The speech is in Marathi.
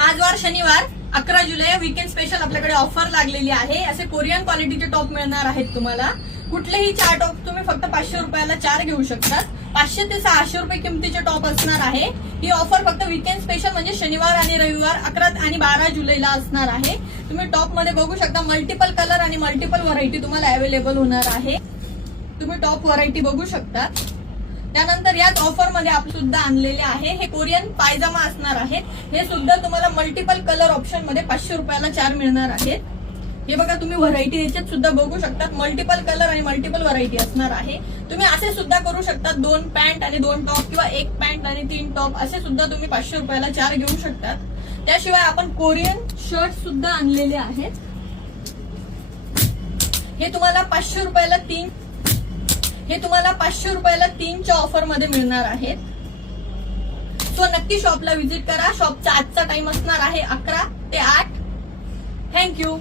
आजवार शनिवार 11 जुलै वीकेंड स्पेशल आपल्याकडे ऑफर लागलेली आहे। असे कोरियन क्वालिटीचे टॉप मिळणार आहेत तुम्हाला। कुठलेही 4 टॉप तुम्ही फक्त 500 रुपयाला 4 घेऊ शकतात। 500 ते 600 रुपये किमतीचे टॉप असणार आहे। ही ऑफर फक्त वीकेंड स्पेशल म्हणजे शनिवार आणि रविवार 11 आणि 12 जुलैला असणार आहे। तुम्ही टॉप मध्ये बघू शकता मल्टिपल कलर आणि मल्टिपल व्हरायटी तुम्हाला अवेलेबल होणार आहे। तुम्ही टॉप व्हरायटी बघू शकता। त्यानंतर याच ऑफर मध्ये आपण सुद्धा आणलेले आहे हे कोरियन पायजामा असणार आहेत। हे सुद्धा तुम्हाला मल्टिपल कलर ऑप्शन मध्ये 500 रुपयाला 4 मिळणार आहेत। हे बघा तुम्ही व्हरायटी याच्यात सुद्धा बघू शकता मल्टिपल कलर आणि मल्टिपल व्हरायटी असणार आहे। तुम्ही असे सुद्धा करू शकता 2 पॅन्ट आणि 2 टॉप किंवा 1 पॅन्ट आणि 3 टॉप असे सुद्धा तुम्ही 500 रुपयाला 4 घेऊ शकतात। त्याशिवाय आपण कोरियन शर्ट सुद्धा आणलेले आहेत। हे तुम्हाला 500 रुपयाला 3 च्या ऑफर मध्ये मिळणार आहेत। सो नक्की शॉपला व्हिजिट करा। शॉपचा आजचा टाइम असणार आहे 11 ते 8। थँक्यू।